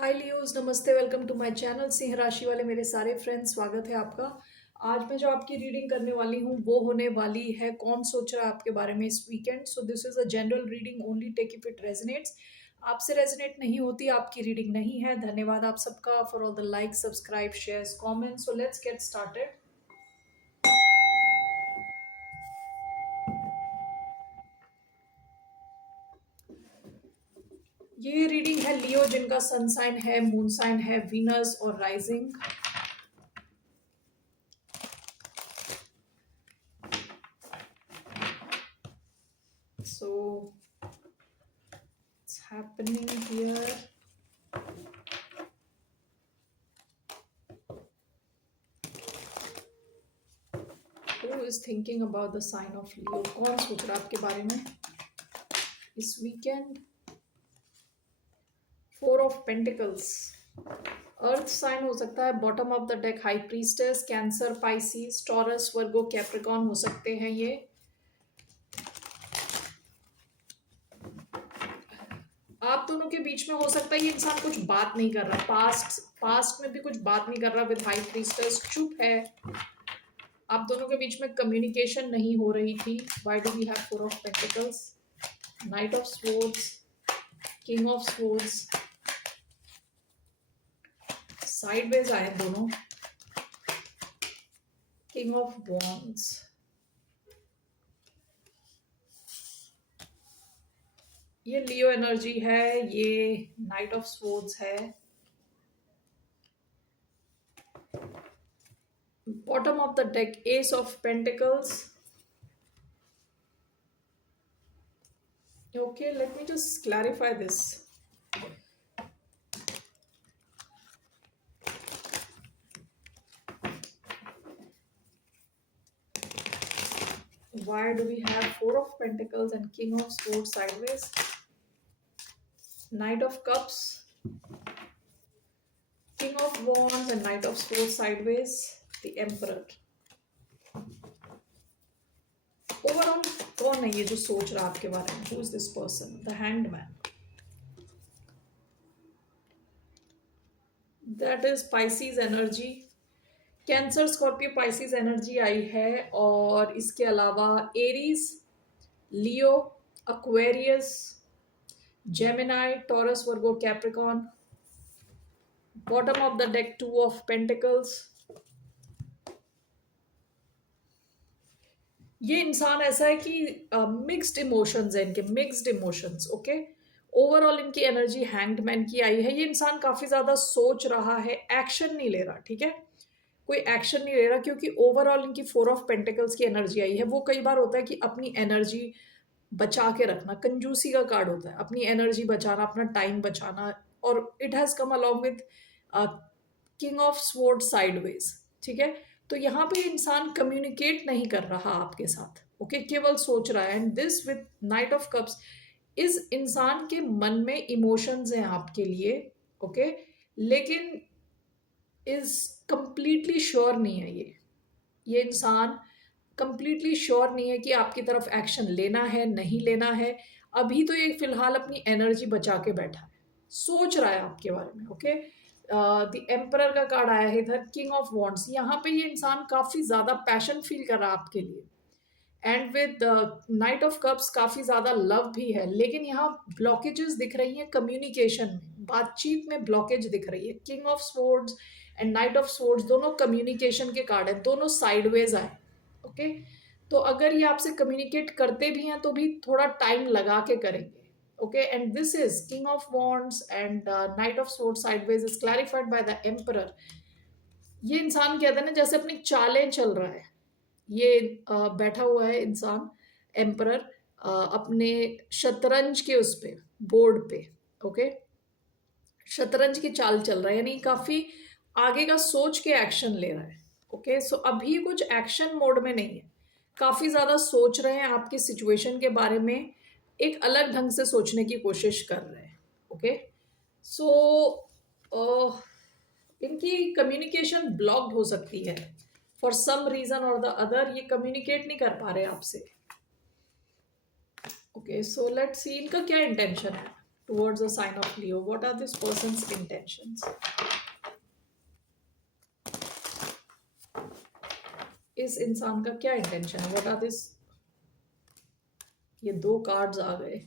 हाय Leos, नमस्ते। Welcome to my channel. सिंह राशि वाले मेरे सारे फ्रेंड्स, स्वागत है आपका। आज मैं जो आपकी रीडिंग करने वाली हूँ वो होने वाली है कौन सोच रहा है आपके बारे में इस weekend. So this is a general reading, only take if it resonates. आपसे रेजोनेट नहीं होती, आपकी रीडिंग नहीं है। धन्यवाद आप सबका for all the like, subscribe, shares, comments. So let's get started. ये रीडिंग है लियो जिनका सन साइन है, मून साइन है, वीनस और rising. So it's happening here. Who is thinking about the sign of Leo? कौन सोच रहा है आपके बारे में इस weekend? Four of pentacles, earth sign हो सकता है। Bottom of the deck high priestess, Cancer, Pisces, Taurus, Virgo, Capricorn हो सकते हैं ये। आप दोनों के बीच में हो सकता है ये इंसान कुछ बात नहीं कर रहा, पास्ट में भी कुछ बात नहीं कर रहा विद हाई प्रीस्टेस, चुप है। आप दोनों के बीच में कम्युनिकेशन नहीं हो रही थी। Why do we have four of pentacles? Knight of swords, king of swords, sideways आए दोनों, किंग ऑफ वॉन्ड्स। ये लियो एनर्जी है, ये नाइट ऑफ स्वॉर्ड्स है। Bottom of the deck S of pentacles. Okay, let me just clarify this. Why do we have four of pentacles and king of swords sideways? Knight of cups, king of wands and knight of swords sideways, the emperor. Overall कौन है ये जो सोच रहा है आपके बारे में? Who is this person? The hanged man, that is Pisces energy. Cancer, Scorpio, Pisces energy आई है। और इसके अलावा Aries, Leo, Aquarius, Gemini, Taurus, Virgo, Capricorn. Bottom of the deck two of pentacles. ये इंसान ऐसा है कि मिक्स्ड इमोशंस है इनके, मिक्स्ड इमोशंस। ओके, ओवरऑल इनकी एनर्जी हैंग्डमैन की आई है। ये इंसान काफी ज्यादा सोच रहा है, एक्शन नहीं ले रहा। ठीक है, कोई एक्शन नहीं ले रहा क्योंकि ओवरऑल इनकी फोर ऑफ पेंटिकल्स की एनर्जी आई है। वो कई बार होता है कि अपनी एनर्जी बचा के रखना, कंजूसी का कार्ड होता है, अपनी एनर्जी बचाना, अपना टाइम बचाना। और it has come along with king of sword sideways. ठीक है, तो यहाँ पे इंसान कम्युनिकेट नहीं कर रहा आपके साथ। ओके, केवल सोच रहा है। And this with night of cups, इस इंसान के मन में इमोशंस हैं आपके लिए। ओके, लेकिन इज कंप्लीटली श्योर नहीं है ये इंसान कंप्लीटली श्योर नहीं है कि आपकी तरफ एक्शन लेना है नहीं लेना है। अभी तो ये फिलहाल अपनी एनर्जी बचा के बैठा है, सोच रहा है आपके बारे में। ओके, द एम्परर का कार्ड आया है इधर, किंग ऑफ वॉन्ड्स। यहाँ पे ये इंसान काफी ज्यादा पैशन फील कर रहा है आपके लिए। And with night of cups काफी ज्यादा लव भी है, लेकिन यहाँ ब्लॉकेजेस दिख रही हैं कम्युनिकेशन में, बातचीत में ब्लॉकेज दिख रही है। King of swords and night of swords दोनों कम्युनिकेशन के कार्ड है, दोनों साइडवेज आए। ओके, तो अगर ये आपसे कम्युनिकेट करते भी हैं तो भी थोड़ा टाइम लगा के करेंगे। Okay, and this is king of wands and night of swords sideways is clarified by the emperor. ये इंसान कहते हैं ना, जैसे अपनी चालें चल रहा है। ये बैठा हुआ है इंसान, एम्परर, अपने शतरंज के उस पे, बोर्ड पे। ओके, शतरंज की चाल चल रहा है, यानी काफी आगे का सोच के एक्शन ले रहा है। ओके, सो अभी कुछ एक्शन मोड में नहीं है, काफी ज्यादा सोच रहे हैं आपकी सिचुएशन के बारे में, एक अलग ढंग से सोचने की कोशिश कर रहे हैं। ओके, सो इनकी कम्युनिकेशन ब्लॉक्ड हो सकती है फॉर सम रीजन और द अदर। ये कम्युनिकेट नहीं कर पा रहे आपसे। ओके, सो लेट्स सी इनका क्या इंटेंशन है towards a sign of Leo. What are this person's intentions? इस इंसान का क्या इंटेंशन है? What are this? ये 2 कार्ड्स आ गए।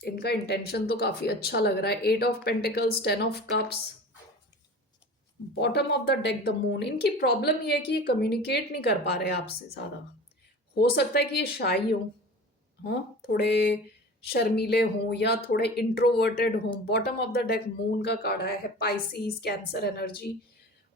इनका इंटेंशन तो काफी अच्छा लग रहा है। 8 of pentacles, 10 of cups, bottom of the deck the moon. इनकी प्रॉब्लम ये है कि ये कम्युनिकेट नहीं कर पा रहे आपसे ज़्यादा। हो सकता है कि ये शाई हो, हाँ, थोड़े शर्मीले हों या थोड़े इंट्रोवर्टेड हों। Bottom of the deck moon का कार्ड है पाइसीज, कैंसर एनर्जी।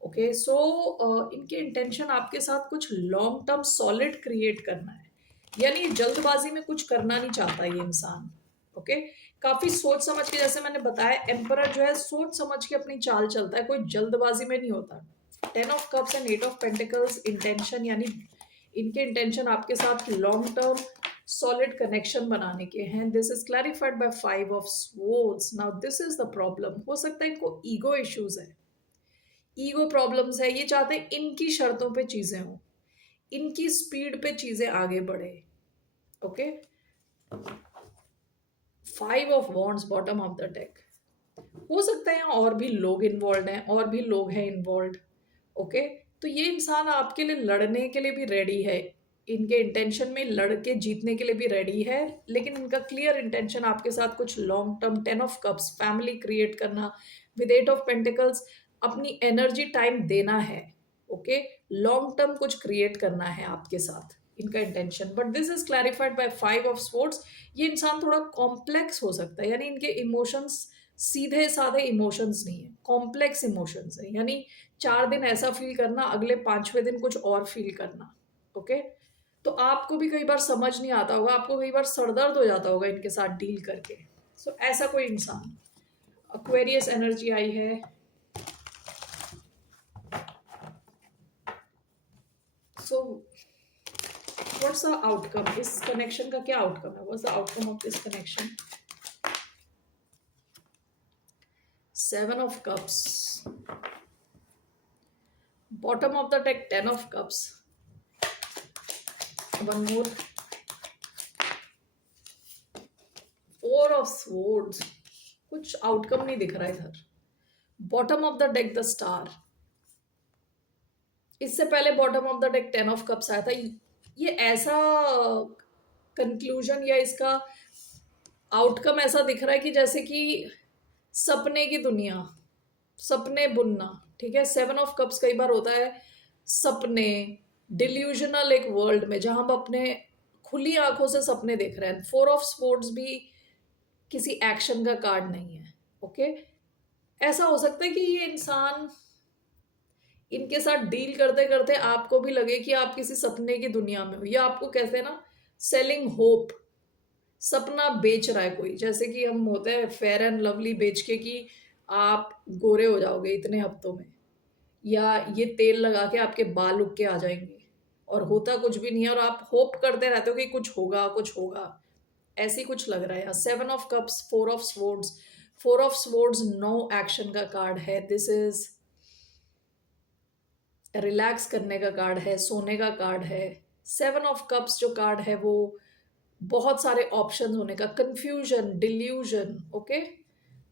ओके, सो इनके इंटेंशन आपके साथ कुछ लॉन्ग टर्म सॉलिड क्रिएट करना है, यानी जल्दबाजी में कुछ करना नहीं चाहता ये इंसान। ओके, काफी सोच समझ के, जैसे मैंने बताया एम्परर जो है सोच समझ के अपनी चाल चलता है, कोई जल्दबाजी में नहीं होता। 10 of cups and 8 of pentacles intention, यानी इनके इंटेंशन आपके साथ लॉन्ग टर्म सॉलिड कनेक्शन बनाने के हैं। This is clarified by 5 of swords. Now this is the problem. हो सकता है इनको ईगो इश्यूज है, ईगो प्रॉब्लम्स है। ये चाहते हैं इनकी शर्तों पे चीजें हो, इनकी स्पीड पे चीजें आगे बढ़े। Okay, 5 of wands bottom of the deck. हो सकता है यहाँ और भी लोग इन्वॉल्व हैं, और भी लोग हैं इन्वॉल्व। ओके, तो ये इंसान आपके लिए लड़ने के लिए भी रेडी है, इनके इंटेंशन में लड़के जीतने के लिए भी रेडी है, लेकिन इनका क्लियर इंटेंशन आपके साथ कुछ long term 10 of cups family create करना, विद 8 ऑफ पेंटिकल्स अपनी एनर्जी टाइम देना है। ओके, लॉन्ग टर्म कुछ क्रिएट करना है आपके साथ इनका intention. But this is clarified by 5 of swords. ये इंसान थोड़ा कॉम्प्लेक्स हो सकता है, यानी इनके इमोशंस सीधे साधे इमोशंस नहीं है, कॉम्प्लेक्स इमोशंस है, यानी 4 दिन ऐसा फील करना, अगले 5वें दिन कुछ और फील करना। ओके, तो आपको भी कई बार समझ नहीं आता होगा, आपको कई बार सरदर्द हो जाता होगा इनके साथ डील करके। सो ऐसा कोई इंसान। एक्वेरियस एनर्जी आई है। So what's the outcome? इस कनेक्शन का क्या आउटकम है? What's the outcome of this connection? 7 of cups, bottom of the deck 10 of cups, one more, 4 of swords। कुछ आउटकम नहीं दिख रहा है इधर। Bottom of the deck the star. इससे पहले bottom of the deck 10 of cups आया था। ये ऐसा कंक्लूजन या इसका आउटकम ऐसा दिख रहा है कि जैसे कि सपने की दुनिया, सपने बुनना। ठीक है, 7 ऑफ कप्स कई बार होता है सपने, डिल्यूजनल एक वर्ल्ड में जहां हम अपने खुली आंखों से सपने देख रहे हैं। 4 ऑफ स्पोर्ट्स भी किसी एक्शन का कार्ड नहीं है। ओके, ऐसा हो सकता है कि ये इंसान इनके साथ डील करते करते आपको भी लगे कि आप किसी सपने की दुनिया में हो, या आपको कहते हैं ना सेलिंग होप, सपना बेच रहा है कोई। जैसे कि हम होते हैं फेयर एंड लवली बेच के कि आप गोरे हो जाओगे इतने हफ्तों में, या ये तेल लगा के आपके बाल उग के आ जाएंगे, और होता कुछ भी नहीं है और आप होप करते रहते हो कि कुछ होगा कुछ होगा। ऐसे कुछ लग रहा है। 7 of cups, 4 of swords. 4 of swords no action का कार्ड है। दिस इज रिलैक्स करने का कार्ड है, सोने का कार्ड है। 7 ऑफ कप्स जो कार्ड है वो बहुत सारे ऑप्शन होने का, कंफ्यूजन, डिल्यूजन। ओके,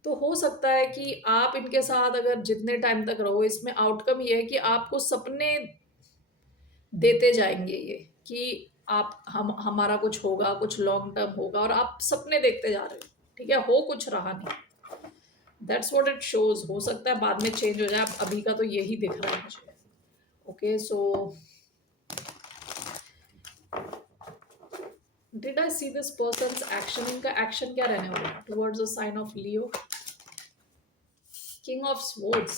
तो हो सकता है कि आप इनके साथ अगर जितने टाइम तक रहो, इसमें आउटकम ये है कि आपको सपने देते जाएंगे ये कि आप हमारा कुछ होगा, कुछ लॉन्ग टर्म होगा, और आप सपने देखते जा रहे हो। ठीक है, हो कुछ रहा नहीं। That's what it shows. हो सकता है बाद में चेंज हो जाए, अभी का तो यही दिख रहा है मुझे। Okay, so did I see this person's action? इनका एक्शन क्या रहने वाला towards the sign of Leo? King of swords,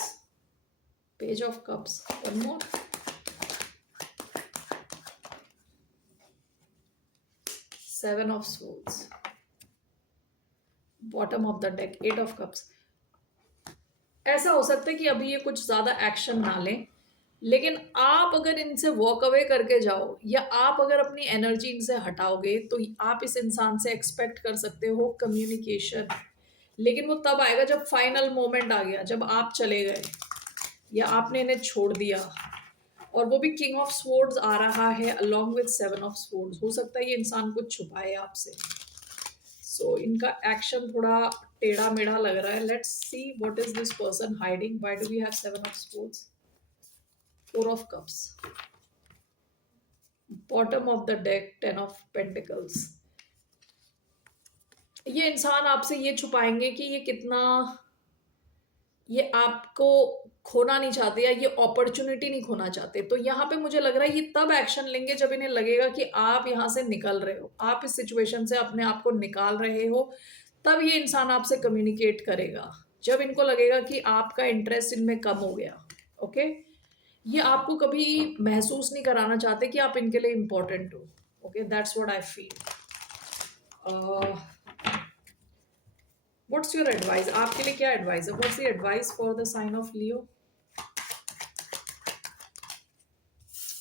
page of cups, one more, 7 of swords, bottom of the deck 8 of cups. ऐसा हो सकता है कि अभी ये कुछ ज्यादा एक्शन ना लें, लेकिन आप अगर इनसे वॉक अवे करके जाओ, या आप अगर अपनी एनर्जी इनसे हटाओगे, तो आप इस इंसान से एक्सपेक्ट कर सकते हो कम्युनिकेशन। लेकिन वो तब आएगा जब फाइनल मोमेंट आ गया, जब आप चले गए या आपने इन्हें छोड़ दिया, और वो भी किंग ऑफ स्वॉर्ड्स आ रहा है अलॉन्ग विद 7 ऑफ स्वॉर्ड्स। हो सकता है ये इंसान कुछ छुपाए आपसे। सो इनका एक्शन थोड़ा टेढ़ा मेढ़ा लग रहा है. Let's see what is this person hiding. Why do we have 7 of swords, 4 of cups, bottom of the deck 10 of pentacles. ये इंसान आपसे ये छुपाएंगे कि ये आपको खोना नहीं चाहते या ये अपॉर्चुनिटी नहीं खोना चाहते. तो यहाँ पे मुझे लग रहा है ये तब एक्शन लेंगे जब इन्हें लगेगा कि आप यहाँ से निकल रहे हो, आप इस सिचुएशन से अपने आप को निकाल रहे हो. तब ये इंसान आपसे कम्युनिकेट करेगा जब इनको लगेगा कि आपका इंटरेस्ट इनमें कम हो गया. ओके, ये आपको कभी महसूस नहीं कराना चाहते कि आप इनके लिए इम्पोर्टेंट हो. Okay, that's what I feel. What's your advice? आपके लिए क्या एडवाइस है? What's the advice for the sign of Leo?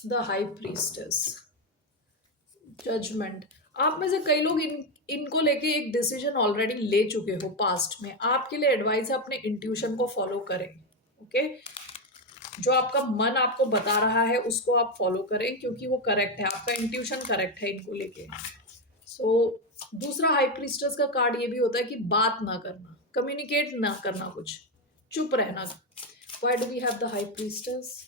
The high priestess, judgement. आप में से कई लोग इनको लेके एक डिसीजन ऑलरेडी ले चुके हो पास्ट में. आपके लिए एडवाइस है अपने इंट्यूशन को फॉलो करें. ओके, जो आपका मन आपको बता रहा है उसको आप फॉलो करें क्योंकि वो करेक्ट है. आपका इंट्यूशन करेक्ट है इनको लेके. सो दूसरा हाई प्रीस्टेस का कार्ड ये भी होता है कि बात ना करना, कम्युनिकेट ना करना, कुछ चुप रहना. Why do we have the high priestess?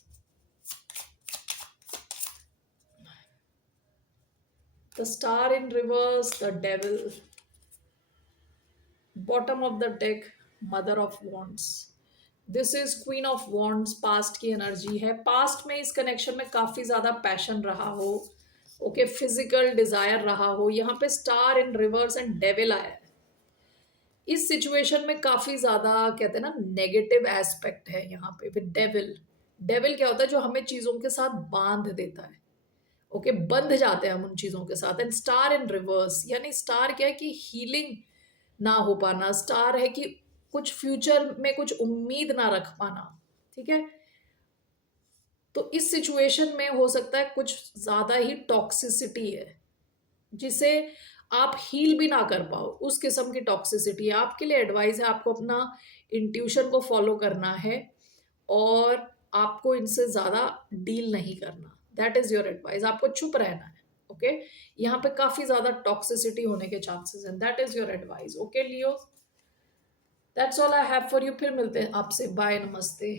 The star in reverse, the devil, bottom of the deck mother of wands. This is queen of wands. Past की एनर्जी है. पास्ट में इस कनेक्शन में काफी ज्यादा पैशन रहा हो. ओके, फिजिकल डिजायर रहा हो. यहाँ पे star in reverse and devil आया है. इस सिचुएशन में काफी ज्यादा कहते हैं ना नेगेटिव एस्पेक्ट है यहाँ पे विद डेविल. डेविल क्या होता है? जो हमें चीजों के साथ बांध देता है. ओके, बंध जाते हैं हम उन चीजों के साथ. एंड स्टार इन रिवर्स, यानी स्टार क्या है कि हीलिंग ना हो पाना. स्टार है कि कुछ फ्यूचर में कुछ उम्मीद ना रख पाना. ठीक है, तो इस सिचुएशन में हो सकता है कुछ ज्यादा ही टॉक्सिसिटी है जिसे आप हील भी ना कर पाओ. उस किस्म की टॉक्सिसिटी है. आपके लिए एडवाइस है आपको अपना इंट्यूशन को फॉलो करना है और आपको इनसे ज्यादा डील नहीं करना. That is your advice. आपको चुप रहना है. ओके, यहाँ पे काफी ज्यादा टॉक्सिसिटी होने के चांसेस हैं. That is your advice. Okay Leo, that's all I have for you. फिर मिलते हैं आपसे. बाय, नमस्ते.